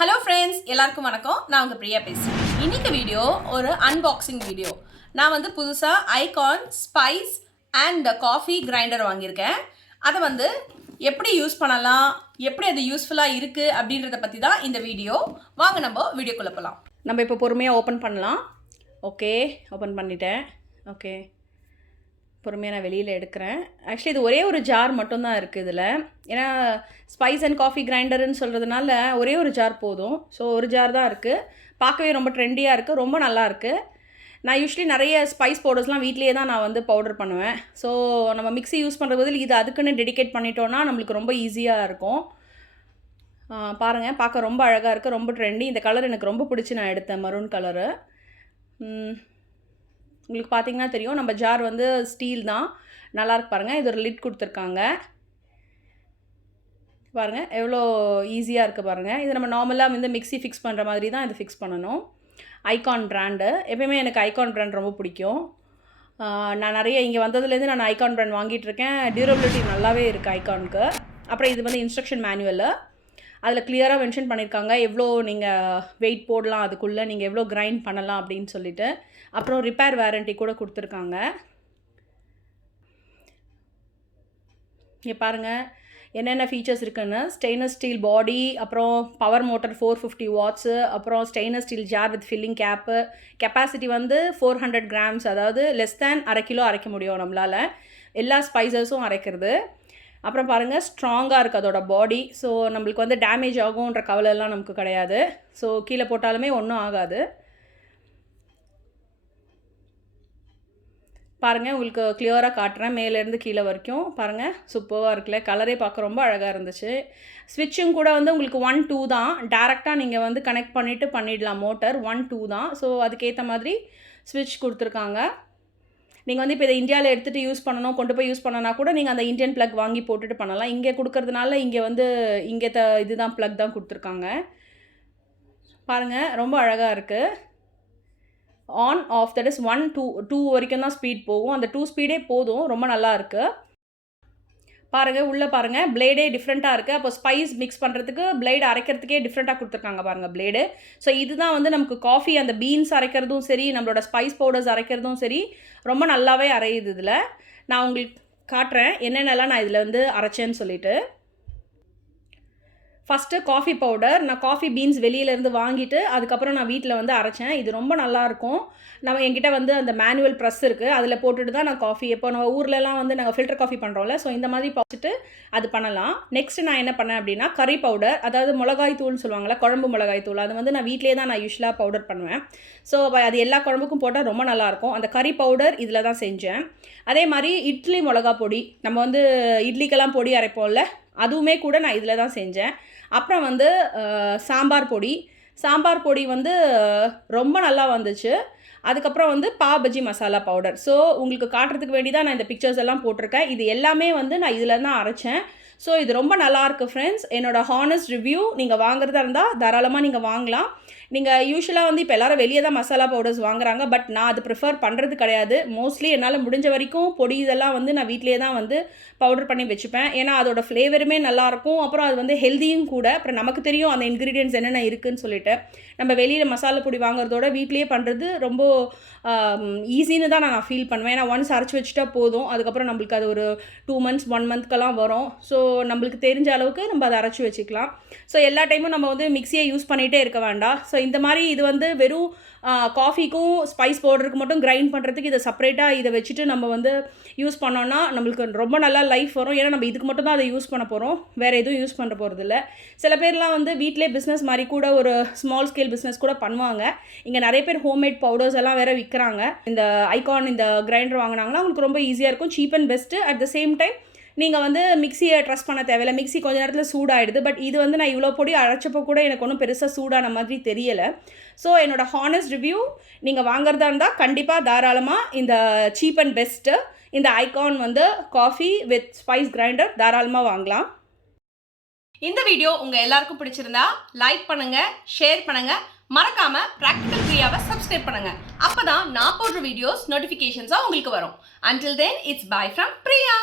Hello friends, எல்லாருக்கும் வணக்கம். நான் உங்க பிரியா பேசுறேன். இன்னைக்கு வீடியோ ஒரு அன்பாக்சிங் வீடியோ. நான் வந்து புதுசா icon spice and coffee grinder வாங்கியிருக்கேன். அதை வந்து எப்படி யூஸ் பண்ணலாம், எப்படி அது யூஸ்ஃபுல்லா இருக்கு அப்படின்றத பத்தி தான் இந்த வீடியோ. வாங்க நம்ம வீடியோக்குள்ள போலாம். நம்ம இப்போ பொறுமையா ஓபன் பண்ணலாம். ஓகே, ஓபன் பண்ணிட்டேன். ஓகே, பொறுமையாக நான் வெளியில் எடுக்கிறேன். ஆக்சுவலி இது ஒரே ஒரு ஜார் மட்டும்தான் இருக்குது இதில். ஏன்னா ஸ்பைஸ் அண்ட் காஃபி கிரைண்டர்னு சொல்கிறதுனால ஒரே ஒரு ஜார் போதும். ஸோ ஒரு ஜார் தான் இருக்குது. பார்க்கவே ரொம்ப ட்ரெண்டியாக இருக்குது, ரொம்ப நல்லா இருக்குது. நான் யூஸ்வலி நிறைய ஸ்பைஸ் பவுடர்ஸ்லாம் வீட்லேயே தான் நான் வந்து பவுடர் பண்ணுவேன். ஸோ நம்ம மிக்ஸி யூஸ் பண்ணுற பதில் இது அதுக்குன்னு டெடிகேட் பண்ணிட்டோன்னா நம்மளுக்கு ரொம்ப ஈஸியாக இருக்கும். பாருங்கள், பார்க்க ரொம்ப அழகாக இருக்குது, ரொம்ப ட்ரெண்டி. இந்த கலர் எனக்கு ரொம்ப பிடிச்சி நான் எடுத்தேன், மரூன் கலரு. உங்களுக்கு பார்த்தீங்கன்னா தெரியும், நம்ம ஜார் வந்து ஸ்டீல் தான், நல்லாயிருக்கு பாருங்கள். இது ஒரு லிட் கொடுத்துருக்காங்க பாருங்கள், எவ்வளோ ஈஸியாக இருக்குது பாருங்கள். இது நம்ம நார்மலாக வந்து மிக்ஸி ஃபிக்ஸ் பண்ணுற மாதிரி தான் இது ஃபிக்ஸ் பண்ணணும். ஐகான் பிராண்டு, எப்பயுமே எனக்கு ஐகான் பிராண்ட் ரொம்ப பிடிக்கும். நான் நிறைய இங்கே வந்ததுலேருந்து நான் ஐகான் பிராண்ட் வாங்கிட்டுருக்கேன். டியூரபிலிட்டி நல்லாவே இருக்குது ஐகானுக்கு. அப்புறம் இது வந்து இன்ஸ்ட்ரக்ஷன் மேனுவலு, அதில் கிளியராக மென்ஷன் பண்ணியிருக்காங்க எவ்வளோ நீங்கள் வெயிட் போடலாம், அதுக்குள்ளே நீங்கள் எவ்வளோ கிரைண்ட் பண்ணலாம் அப்படின்னு சொல்லிட்டு. அப்புறம் ரிப்பேர் வாரண்ட்டி கூட கொடுத்துருக்காங்க. இங்கே பாருங்கள் என்னென்ன ஃபீச்சர்ஸ் இருக்குன்னு. ஸ்டெயின்லெஸ் ஸ்டீல் பாடி, அப்புறம் பவர் மோட்டர் 450 வாட்ஸு, அப்புறம் stainless steel jar with filling cap. Capacity வந்து 400 கிராம்ஸ், அதாவது லெஸ் தேன் அரை கிலோ அரைக்க முடியும் நம்மளால், எல்லா ஸ்பைசஸும் அரைக்கிறது. அப்புறம் பாருங்கள், ஸ்ட்ராங்காக இருக்குது அதோட பாடி. ஸோ நம்மளுக்கு வந்து டேமேஜ் ஆகுன்ற கவலையெல்லாம் நமக்கு கிடையாது. ஸோ கீழே போட்டாலுமே ஒன்றும் ஆகாது. பாருங்கள், உங்களுக்கு கிளியராக காட்டுறேன் மேலேருந்து கீழே வரைக்கும். பாருங்கள், சூப்பராக இருக்குல்ல, கலரே பார்க்க ரொம்ப அழகாக இருந்துச்சு. ஸ்விட்சும் கூட வந்து உங்களுக்கு 1-2 தான், டேரெக்டாக நீங்கள் வந்து கனெக்ட் பண்ணிவிட்டு பண்ணிடலாம். மோட்டர் 1-2 தான். ஸோ அதுக்கேற்ற மாதிரி ஸ்விட்ச் கொடுத்துருக்காங்க. நீங்கள் வந்து இப்போ இதை இந்தியாவில் எடுத்துகிட்டு யூஸ் பண்ணணும், கொண்டு போய் யூஸ் பண்ணனா கூட நீங்கள் அந்த இந்தியன் ப்ளக் வாங்கி போட்டுட்டு பண்ணலாம். இங்கே கொடுக்கறதுனால இங்கே வந்து இங்கே இதுதான் ப்ளக் தான் கொடுத்துருக்காங்க. பாருங்கள், ரொம்ப அழகாக இருக்குது. ஆன் ஆஃப், தட் இஸ் 1-2 வரைக்கும் தான் ஸ்பீட் போகும். அந்த 2 ஸ்பீடே போதும், ரொம்ப நல்லா இருக்குது. பாருங்கள், உள்ளே பாருங்கள், பிளேடே டிஃப்ரெண்ட்டாக இருக்குது. அப்போ ஸ்பைஸ் மிக்ஸ் பண்ணுறதுக்கு பிளேடு அரைக்கிறதுக்கே டிஃப்ரெண்ட்டாக கொடுத்துருக்காங்க பாருங்கள் பிளேடு. ஸோ இதுதான் வந்து நமக்கு காஃபி அந்த பீன்ஸ் அரைக்கிறதும் சரி, நம்மளோட ஸ்பைஸ் பவுடர்ஸ் அரைக்கிறதும் சரி, ரொம்ப நல்லாவே அரையுது. இதில் நான் உங்களுக்கு காட்டுறேன் என்னென்னலாம் நான் இதில் வந்து அரைச்சேன்னு சொல்லிட்டு. ஃபஸ்ட்டு காஃபி பவுடர், நான் காஃபி பீன்ஸ் வெளியிலேருந்து வாங்கிட்டு அதுக்கப்புறம் நான் வீட்டில் வந்து அரைச்சேன். இது ரொம்ப நல்லாயிருக்கும். நம்ம என்கிட்ட வந்து அந்த மேனுவல் ப்ரெஸ் இருக்குது, அதில் போட்டுட்டு தான் நான் காஃபி, எப்போ நம்ம ஊர்லலாம் வந்து நாங்கள் ஃபில்டர் காஃபி பண்ணுறோம்ல, ஸோ இந்த மாதிரி பார்த்துட்டு அது பண்ணலாம். நெக்ஸ்ட்டு நான் என்ன பண்ணேன் அப்படின்னா, கறி பவுடர், அதாவது மிளகாய் தூள்னு சொல்லுவாங்கள்ல, குழம்பு மிளகாய் தூள், அது வந்து நான் வீட்டிலே தான் நான் யூஸ்வலாக பவுடர் பண்ணுவேன். ஸோ அது எல்லா குழம்புக்கும் போட்டால் ரொம்ப நல்லாயிருக்கும். அந்த கறி பவுடர் இதில் தான் செஞ்சேன். அதே மாதிரி இட்லி மிளகா பொடி, நம்ம வந்து இட்லிக்கெல்லாம் பொடி அரைப்போம்ல, அதுவுமே கூட நான் இதில் தான் செஞ்சேன். அப்புறம் வந்து சாம்பார் பொடி வந்து ரொம்ப நல்லா வந்துச்சு. அதுக்கப்புறம் வந்து பாவ்-பஜ்ஜி மசாலா பவுடர். ஸோ உங்களுக்கு காட்டுறதுக்கு வேண்டி தான் நான் இந்த பிக்சர்ஸ் எல்லாம் போட்டிருக்கேன். இது எல்லாமே வந்து நான் இதில் தான் அரைச்சேன். ஸோ இது ரொம்ப நல்லாயிருக்கு ஃப்ரெண்ட்ஸ். என்னோடய ஹானஸ்ட் ரிவ்யூ. நீங்கள் வாங்குறதா இருந்தால் தாராளமாக நீங்கள் வாங்கலாம். நீங்கள் யூஸ்வலாக வந்து இப்போ எல்லோரும் வெளியே தான் மசாலா பவுடர்ஸ் வாங்குறாங்க, பட் நான் அது ப்ரிஃபர் பண்ணுறது கிடையாது. மோஸ்ட்லி என்னால் முடிஞ்ச வரைக்கும் பொடி இதெல்லாம் வந்து நான் வீட்டிலே தான் வந்து பவுடர் பண்ணி வச்சுப்பேன். ஏன்னா அதோடய ஃப்ளேவருமே நல்லாயிருக்கும், அப்புறம் அது வந்து ஹெல்த்தியும் கூட. அப்புறம் நமக்கு தெரியும் அந்த இன்க்ரீடியன்ட்ஸ் என்னென்ன இருக்குதுன்னு சொல்லிட்டு. நம்ம வெளியில் மசாலா பொடி வாங்குறதோட வீட்லேயே பண்ணுறது ரொம்ப ஈஸின்னு தான் நான் ஃபீல் பண்ணுவேன். ஏன்னா ஒன்ஸ் அரைச்சி வச்சுட்டா போதும், அதுக்கப்புறம் நம்மளுக்கு அது ஒரு 2 months 1 monthக்கெல்லாம் வரும். ஸோ நம்மளுக்கு தெரிஞ்ச அளவுக்கு நம்ம அதை அரைச்சி வச்சுக்கலாம். ஸோ எல்லா டைமும் நம்ம வந்து மிக்ஸியை யூஸ் பண்ணிகிட்டே இருக்க வேண்டாம். ஸோ இந்த மாதிரி இது வந்து வெறும் காஃபிக்கும் ஸ்பைஸ் பவுடருக்கு மட்டும் கிரைண்ட் பண்ணுறதுக்கு இதை செப்பரேட்டாக இதை வச்சுட்டு நம்ம வந்து யூஸ் பண்ணோன்னா நம்மளுக்கு ரொம்ப நல்லா லைஃப் வரும். ஏன்னா நம்ம இதுக்கு மட்டும் தான் அதை யூஸ் பண்ண போகிறோம், வேறு எதுவும் யூஸ் பண்ண போகிறதில்ல. சில பேர்லாம் வந்து வீட்டிலே பிஸ்னஸ் மாதிரி கூட ஒரு ஸ்மால் ஸ்கேல் பிஸ்னஸ் கூட பண்ணுவாங்க. இங்கே நிறைய பேர் ஹோம்மேட் பவுடர்ஸ் எல்லாம் வேறு விற்கிறாங்க. இந்த ஐகான் இந்த கிரைண்டர் வாங்கினாங்கன்னா உங்களுக்கு ரொம்ப ஈஸியாக இருக்கும், cheap and best. At the same time நீங்கள் வந்து மிக்ஸியை ட்ரஸ்ட் பண்ண தேவையில்லை. மிக்ஸி கொஞ்ச நேரத்தில் சூடாகிடுது. பட் இது வந்து நான் இவ்வளோ பொடி அரைச்சப்போ கூட எனக்கு ஒன்றும் பெருசாக சூடான மாதிரி தெரியலை. ஸோ என்னோடய ஹானஸ்ட் ரிவ்யூ, நீங்கள் வாங்குறதா இருந்தால் கண்டிப்பாக தாராளமாக இந்த சீப் அண்ட் பெஸ்ட்டு இந்த ஐகான் வந்து காஃபி வித் ஸ்பைஸ் கிரைண்டர் தாராளமாக வாங்கலாம். இந்த வீடியோ உங்கள் எல்லாருக்கும் பிடிச்சிருந்தா லைக் பண்ணுங்கள், ஷேர் பண்ணுங்கள், மறக்காமல் ப்ராக்டிக்கல் பிரியாவை சப்ஸ்கிரைப் பண்ணுங்கள். அப்போ தான் நான் போடுற வீடியோஸ் நோட்டிஃபிகேஷன்ஸாக உங்களுக்கு வரும். Until then, it's bye from Priya.